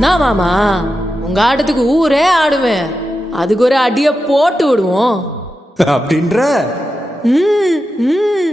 நான் மாமா உங்க ஆட்டத்துக்கு ஊரே ஆடுவேன். அதுக்கு ஒரு அடிய போட்டு விடுவோம் அப்படின்ற ம், ம்.